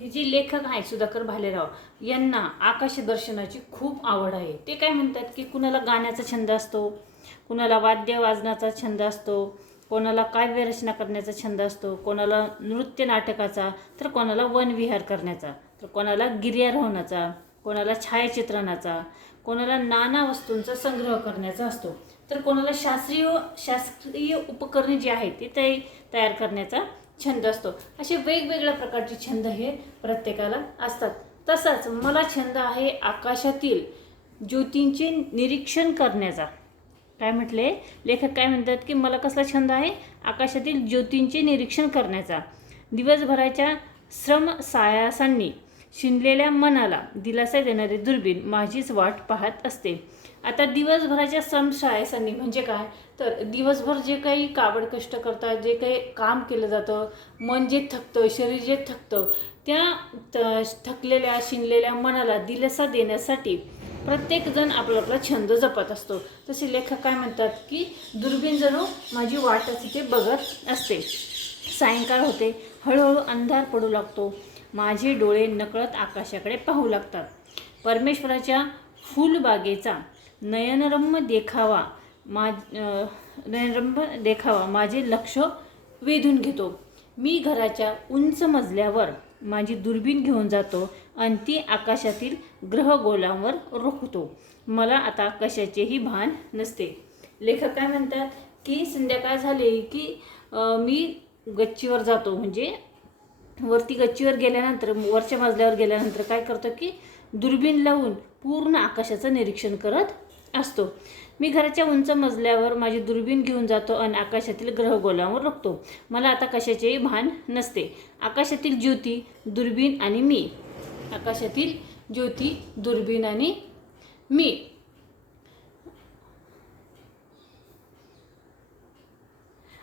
हे जे लेखक आहेत सुधाकर भालेराव यांना आकाश दर्शनाची खूप आवड आहे. ते काय म्हणतात की कुणाला गाण्याचा छंद असतो, कुणाला वाद्य वाजनाचा छंद असतो, कोणाला काव्यरचना करण्याचा छंद असतो, कोणाला नृत्य नाटकाचा, तर कोणाला वनविहार करण्याचा, तर कोणाला गिर्यारोहणाचा, कोणाला छायाचित्रणाचा, कोणाला नाना वस्तूंचा संग्रह करण्याचा असतो, तर कोणाला शास्त्रीय उपकरणे जी आहेत ते तयार करण्याचा छंद असतो. असे वेगवेगळ्या प्रकारचे छंद हे प्रत्येकाला असतात. तसाच मला छंद आहे आकाशातील ज्योतींचे निरीक्षण करण्याचा. काय म्हटले लेखक, काय म्हणतात की मला कसला छंद आहे, आकाशातील ज्योतींचे निरीक्षण करण्याचा. दिवसभराच्या श्रम सायासांनी शिनलेल्या मनाला दिलासा देणारी दुर्बीण माझीच वाट पाहत असते. आता दिवसभराच्या श्रमसायासांनी म्हणजे काय, तर दिवसभर जे काही काबड कष्ट करतात, जे काही काम केलं जातं, मन जे थकतं, शरीर जे थकतं, त्या थकलेल्या शिनलेल्या मनाला दिलासा देण्यासाठी प्रत्येकजण आपला आपला छंद जपत असतो. तसे लेखक काय म्हणतात की दुर्बीण जणू माझी वाटच तिथे बघत असते. सायंकाळ होते, हळूहळू अंधार पडू लागतो. माझे डोळे नकळत आकाशाकडे पाहू लागतात. परमेश्वराच्या फुलबागेचा नयनरम्य देखावा माझे लक्ष वेधून घेतो. मी घराच्या उंच मजल्यावर माझी दुर्बीण घेऊन जातो आणि ती आकाशातील ग्रहगोलांवर रोखतो. मला आता कशाचेही भान नसते. लेखक काय म्हणतात की संध्याकाळ झाली की मी गच्चीवर जातो, म्हणजे वरती गच्चीवर गेल्यानंतर, वरच्या मजल्यावर गेल्यानंतर काय करतो की दुर्बीण लावून पूर्ण आकाशाचं निरीक्षण करत असतो. मी घराच्या उंच मजल्यावर माझी दुर्बीण घेऊन जातो आणि आकाशातील ग्रहगोलांवर रोखतो. मला आता कशाचेही भान नसते. आकाशातील ज्योती, दुर्बीण आणि मी. आकाशातील ज्योती, दुर्बीण आणि मी.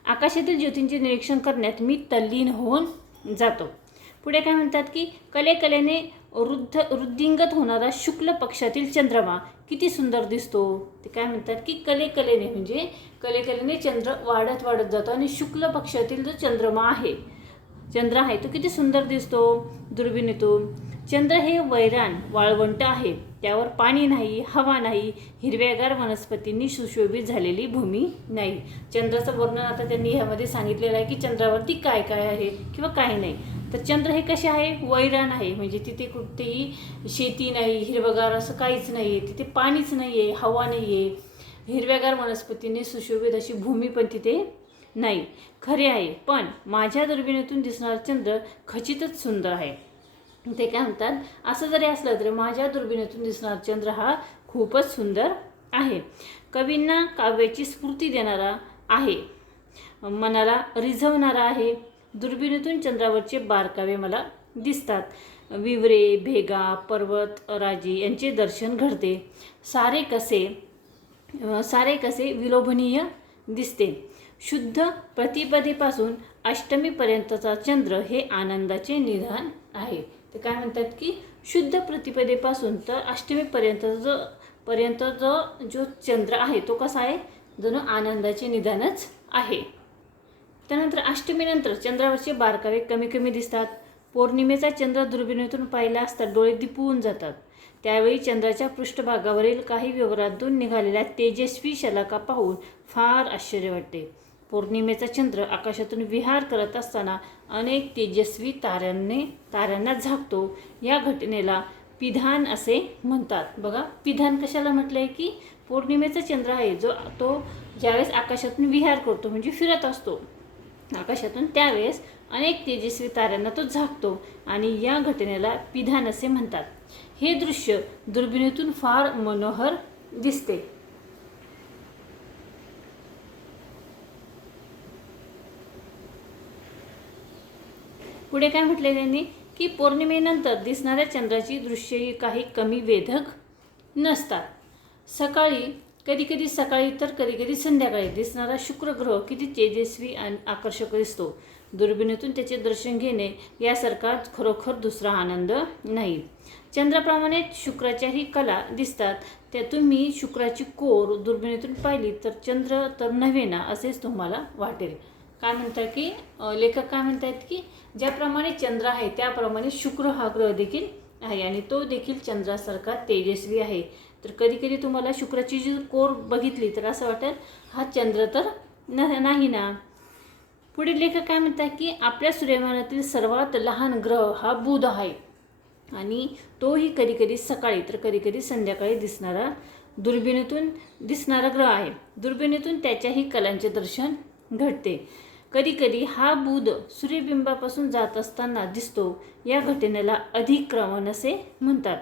आकाशातील ज्योतींचे निरीक्षण करण्यात मी तल्लीन होऊन जातो. पुढे काय म्हणतात की कलेने वृद्धिंगत होणारा शुक्ल पक्षातील चंद्रमा किती सुंदर दिसतो. ते काय म्हणतात की कलेने म्हणजे कलेने चंद्र वाढत जातो आणि शुक्ल पक्षातील जो चंद्र आहे तो किती सुंदर दिसतो दुर्बिणीतून. चंद्र हे वैरान वाळवंट आहे. त्यावर पाणी नाही, हवा नाही, हिरव्यागार वनस्पतींनी सुशोभित झालेली भूमी नाही. चंद्राचं वर्णन आता त्यांनी ह्यामध्ये सांगितलेलं आहे की चंद्रावरती काय काय आहे किंवा काय नाही. तर चंद्र हे कसे आहे, वैरान आहे, म्हणजे तिथे कुठेही शेती नाही, हिरवगार असं काहीच नाही आहे, तिथे पाणीच नाही आहे, हवा नाही आहे, हिरव्यागार वनस्पतींनी सुशोभित अशी भूमी पण तिथे नाही. खरे आहे, पण माझ्या दुर्बिणीतून दिसणारा चंद्र खचितच सुंदर आहे. ते काय म्हणतात, असं जरी असलं तरी माझ्या दुर्बिणीतून दिसणारा चंद्र हा खूपच सुंदर आहे. कवींना काव्याची स्फूर्ती देणारा आहे, मनाला रिझवणारा आहे. दुर्बिणीतून चंद्रावरचे बारकावे मला दिसतात. विवरे, भेगा, पर्वत, राजी यांचे दर्शन घडते. सारे कसे विलोभनीय दिसते. शुद्ध प्रतिपदेपासून अष्टमीपर्यंतचा चंद्र हे आनंदाचे निधान आहे. ते काय म्हणतात की शुद्ध प्रतिपदेपासून तर अष्टमीपर्यंत जो चंद्र आहे तो कसा आहे, जणू आनंदाचे निधानच आहे. त्यानंतर अष्टमीनंतर चंद्रावरचे बारकावे कमी दिसतात. पौर्णिमेचा चंद्र दुर्बिणीतून पाहिला असता डोळे दिपून जातात. त्यावेळी चंद्राच्या पृष्ठभागावरील काही विवरांतून निघालेल्या तेजस्वी शलाका पाहून फार आश्चर्य वाटते. पौर्णिमेचा चंद्र आकाशातून विहार करत असताना अनेक तेजस्वी ताऱ्यांना झाकतो. या घटनेला पिधान असे म्हणतात. बघा, पिधान कशाला म्हटलं आहे की पौर्णिमेचा चंद्र आहे जो तो ज्यावेळेस आकाशातून विहार करतो म्हणजे फिरत असतो आकाशातून, त्यावेळेस अनेक तेजस्वी ताऱ्यांना तो झाकतो आणि या घटनेला पिधान असे म्हणतात. हे दृश्य दुर्बिणीतून फार मनोहर दिसते. पुढे काय म्हटले त्यांनी की पौर्णिमेनंतर दिसणाऱ्या चंद्राची दृश्ये काही कमी वेधक नसतात. कधी सकाळी तर कधी संध्याकाळी दिसणारा शुक्र ग्रह किती तेजस्वी आणि आकर्षक दिसतो. दुर्बिणीतून त्याचे दर्शन घेणे यासारखा खरोखर दुसरा आनंद नाही. चंद्राप्रमाणे शुक्राच्याही कला दिसतात. त्या तुम्ही शुक्राची कोर दुर्बिणीतून पाहिली तर चंद्र तर नव्हे ना असेच तुम्हाला वाटेल. काय म्हणतात की लेखक काय म्हणतात की ज्याप्रमाणे चंद्र आहे त्याप्रमाणे शुक्र हा ग्रह देखील आहे आणि तो देखील चंद्रासारखा तेजस्वी आहे. तर कधी कधी तुम्हाला शुक्राची जी कोर बघितली तर असं वाटेल हा चंद्र तर नाही ना. पुढे लेखक काय म्हणतात की आपल्या सूर्यमानातील सर्वात लहान ग्रह हा बुध आहे आणि तोही कधी कधी सकाळी तर कधी कधी संध्याकाळी दुर्बिणीतून दिसणारा ग्रह आहे. दुर्बिणीतून त्याच्याही कलांचे दर्शन घडते. कधी कधी हा बुध सूर्यबिंबापासून जात असताना दिसतो. या घटनेला अधिक्रमण असे म्हणतात.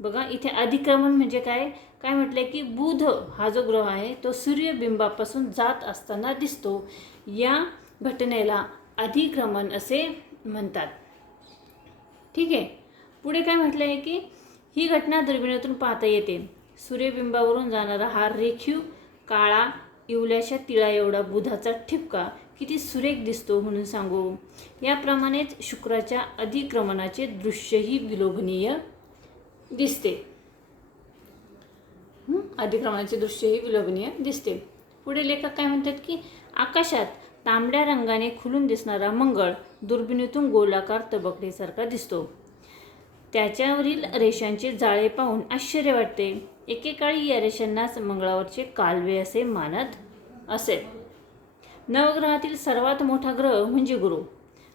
बघा इथे अधिक्रमण म्हणजे काय काय म्हटलंय की बुध हा जो ग्रह आहे तो सूर्यबिंबापासून जात असताना दिसतो. या घटनेला अधिक्रमण असे म्हणतात. ठीक आहे. पुढे काय म्हटलं आहे की ही घटना दुर्बिणीतून पाहता येते. सूर्यबिंबावरून जाणारा हा रेखीव काळा इवल्याच्या तिळा एवढा बुधाचा ठिपका किती सुरेख दिसतो म्हणून सांगू. याप्रमाणेच शुक्राच्या अधिक्रमणाचे दृश्यही विलोभनीय दिसते. अधिक्रमणाचे दृश्यही विलोभनीय दिसते. पुढे लेखक काय म्हणतात की आकाशात तांबड्या रंगाने खुलून दिसणारा मंगळ दुर्बिणीतून गोलाकार तबकडेसारखा दिसतो. त्याच्यावरील रेषांचे जाळे पाहून आश्चर्य वाटते. एकेकाळी या रेषांनाच मंगळावरचे कालवे असे मानत असे. नवग्रहातील सर्वात मोठा ग्रह म्हणजे गुरु.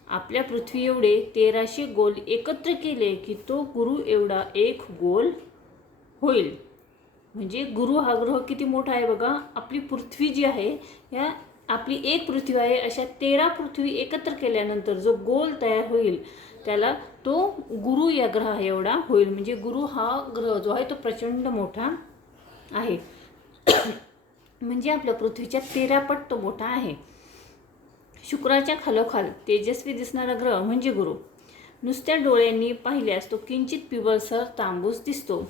आपल्या पृथ्वी एवढे 1300 गोल एकत्र केले की तो गुरु एवढा एक गोल होईल. म्हणजे गुरु हा ग्रह किती मोठा आहे बघा. आपली पृथ्वी जी आहे या आपली एक पृथ्वी आहे अशा 13 पृथ्वी एकत्र केल्यानंतर जो गोल तयार होईल त्याला तो गुरु या ग्रह एवढा होईल. म्हणजे गुरु हा ग्रह जो आहे तो प्रचंड मोठा आहे. म्हणजे आपल्या पृथ्वीच्या 13 पट तो मोठा आहे. शुक्राच्या खालोखाल तेजस्वी दिसणारा ग्रह म्हणजे गुरु. नुसत्या डोळ्यांनी पाहिल्यास तो किंचित पिवळसर तांबूस दिसतो.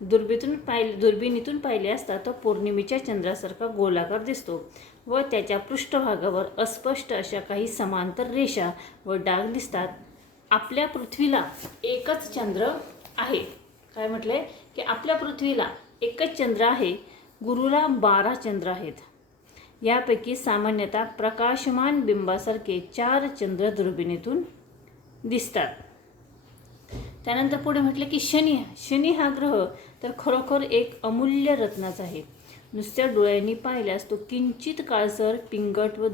दुर्बिणीतून पाहिले असता तो पौर्णिमेच्या चंद्रासारखा गोलाकार दिसतो व त्याच्या पृष्ठभागावर अस्पष्ट अशा काही समांतर रेषा व डाग दिसतात. आपल्या पृथ्वीला एकच चंद्र आहे. काय म्हटलंय की आपल्या पृथ्वीला एकच चंद्र आहे. गुरुला 12 चंद्र आहेत. यापैकी सामान्यतः प्रकाशमान बिंबासारखे 4 चंद्र दुर्बिणीतून दिसतात. त्यानंतर पुढे म्हटले की शनी हा ग्रह तर खरोखर एक अमूल्य रत्नाच आहे. नुसत्या डोळ्यांनी पाहिल्यास तो किंचित काळसर पिंगट व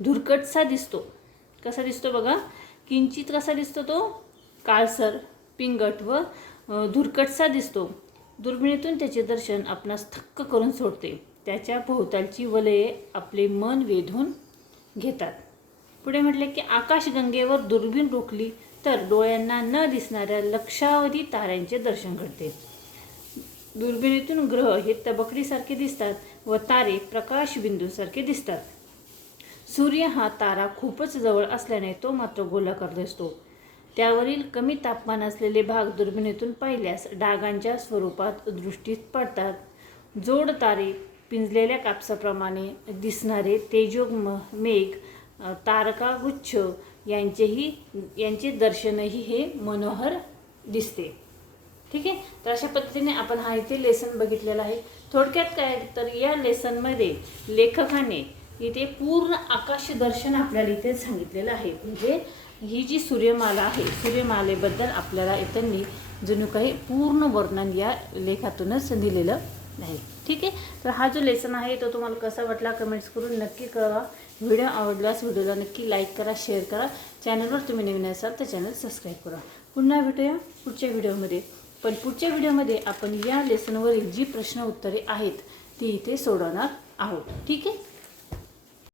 धुरकटसा दिसतो. कसा दिसतो बघा. किंचित कसा दिसतो तो काळसर पिंगट व धुरकटसा दिसतो. दुर्बिणीतून त्याचे दर्शन आपणास थक्क करून सोडते. त्याच्या भोवतालची वलये आपले मन वेधून घेतात. पुढे म्हटले की आकाशगंगेवर दुर्बीण रोखली तर डोळ्यांना न दिसणाऱ्या लक्षावधी ताऱ्यांचे दर्शन घडते. दुर्बिणीतून ग्रह हे तबकडीसारखे दिसतात व तारे प्रकाशबिंदूसारखे दिसतात. सूर्य हा तारा खूपच जवळ असल्याने तो मात्र गोलाकार दिसतो. त्यावरील कमी तापमान असलेले भाग दुर्बिणीतून पाहिल्यास डागांच्या स्वरूपात दृष्टीस पडतात. जोड तारे पिंजलेल्या कापसाप्रमाणे दिसणारे तेजोमेघ तारकागुच्छ यांचे दर्शनही हे मनोहर दिसते. ठीक आहे. तर अशा पद्धतीने आपण हा इथे लेसन बघितलेला आहे. थोडक्यात काय तर या लेसनमध्ये लेखकाने इथे पूर्ण आकाश दर्शन आपल्याला इथे सांगितलेलं आहे. म्हणजे ही जी सूर्यमाला आहे सूर्यमालेबद्दल आपल्याला त्यांनी जणू काही पूर्ण वर्णन या लेखातूनच दिलेलं आहे. ठीक आहे. तर हा जो लेसन आहे तो तुम्हाला कसा वाटला कमेंट्स करून नक्की कळवा. व्हिडिओ आवडल्यास व्हिडिओला नक्की लाईक करा, शेअर करा. चॅनलवर तुम्ही नवीन असाल तर चॅनल सबस्क्राईब करा. पुन्हा भेटूया पुढच्या व्हिडिओमध्ये. पण पुढच्या व्हिडिओमध्ये आपण या लेसनवरील जी प्रश्न उत्तरे आहेत ती इथे सोडवणार आहोत. ठीक आहे.